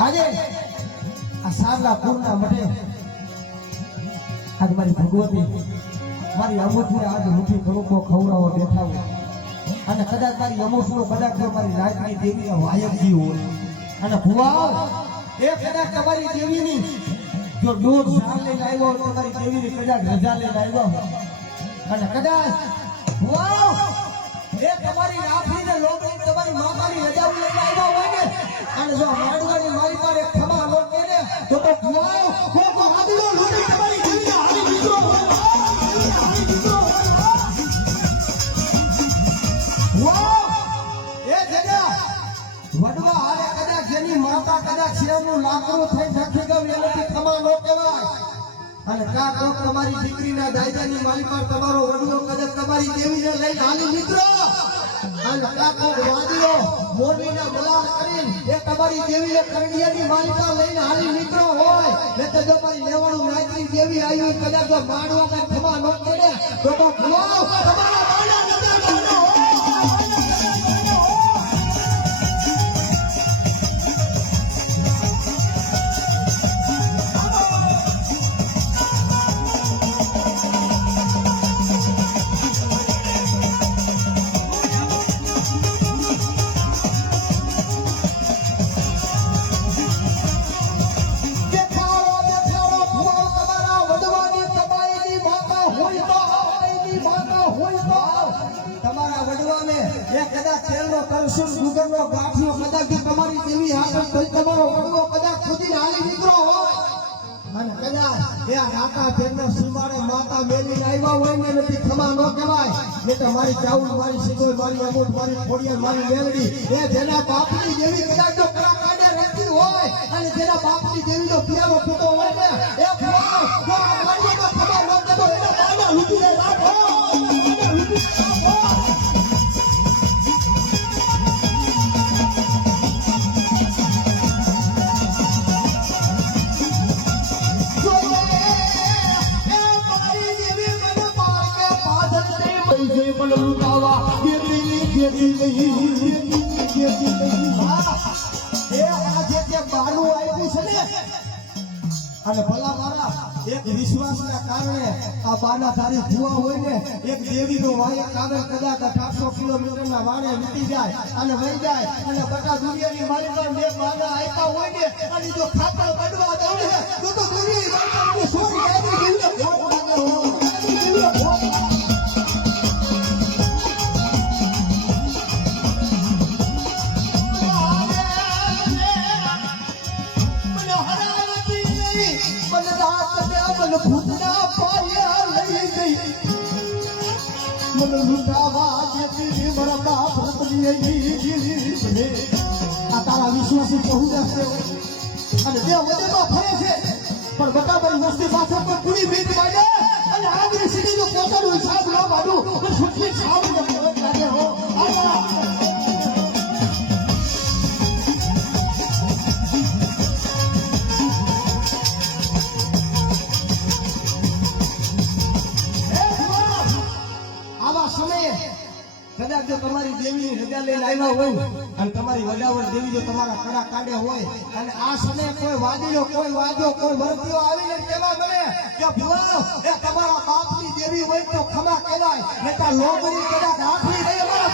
આજે આ સારલા પૂરના મઠે આજ મારી ભગવતી મારી અમુઠી આજ મુઠી કરોકો ખવડાવો બેઠા હોય અને કદાચ મારી અમુઠનો કદાચ જો મારી રાતની દેવીનો વાયકજી હોય અને ભુવાઓ એ કદાચ તમારી દેવીની જો દૂર ઝાલ લઈને આવ્યો તો તમારી દેવીની કદાચ રજા લઈને આવ્યો અને કદાચ ભુવાઓ એ તમારી રાખીને લોકોની તમારી માતાની રજાઓ લઈને આવ્યો હોય ને અને જો માડવાની મારી પાસે ખમા લોકે ને તો ભુવાઓ કોકો આદિનો લોટી તમારી દેવીને હાલી દીધો વડવા હારે કદાચ જેની માતા કદાચ શેરનું લાકડું થઈ નાખી ગયું એનાથી ખમા નો કહેવાય અને કા કોક તમારી દીકરીના દાયદાની મારી પર તમારો વડવો કદાચ તમારી દેવીને લઈને હાલી મિત્રો અને કા કોક વાદીઓ મોરબીના બલાર કરીને એ તમારી દેવીને કરડિયાની મારી પર લઈને હાલી મિત્રો હોય ને તો જો મારી લેવાનું નાયકની દેવી આવી કદાચ જો માડવા કઈ ખમા નો કરે તો ભુવાઓ તમારા બાળા નજર કાઢો કદાચ તેલનો કલસુમ ગુગરનો ગાંઠિયો કદાચ તમારી દેવી હાથે તો તમારો વડવો કદાચ ખુદી હાલી નીકળો હોય અને કદાચ એ નાકા તેલનો સીમાડે માતા મેલી આવ્યા હોય ને નથી ખમા ન કહેવાય એ તો મારી ચાઉલ મારી સિકોઈ મારી અમૂટ મારી ખોડિયાર મારી મેલડી એ જેના બાપની દેવી કદાચ જો કડા કાઢે રહેતી હોય અને જેના બાપની દેવીનો પિયારો પીતો હોય ને એ ભુવાઓ જો આ મારીનો ખમા ન કહેતો એના બાના લૂટીને રાખો અને ભલા મારા એક વિશ્વાસના કારણે આ બાના તારી ભુવા હોય ને એક દેવીનો વાય કાગળ કદાચ 800 કિલોમીટરના વાળે વીતી જાય અને વહી જાય અને બટા દુનિયાની મારી પર બે બાના આપ્યા હોય ને અને જો ખાતર કાઢવા દઉં ને તો દુનિયાની શું દેવીને ભોગ લાગે ભૂતના પાયા લઈ ગઈ મને લૂંટાવા જેથી મરતા ભૂતની આ તારા વિશ્વાસી પહોંચે અને જે વજનમાં ફરે છે પણ બટાબરી વસ્તી પાસે પણ પૂરી બીજ માંડે અને આગળ સીડીનો પોતાનો હિસાબ ન કાઢું પણ સુખી સાવ લાગે હો કદાચ જો તમારી દેવીની રજા લઈને આવ્યા હોય અને તમારી વડાવડ દેવી જો તમારા કડા કાઢે હોય અને આ સમયે કોઈ વાદીઓ કોઈ વાદીઓ કોઈ વર્તીઓ આવીને કહેવા બને કે ભુવાઓ એ તમારા બાપની દેવી હોય તો ખમા કહેવાય નહીતર લોબરી કદાચ રાખવી નહીં અમારા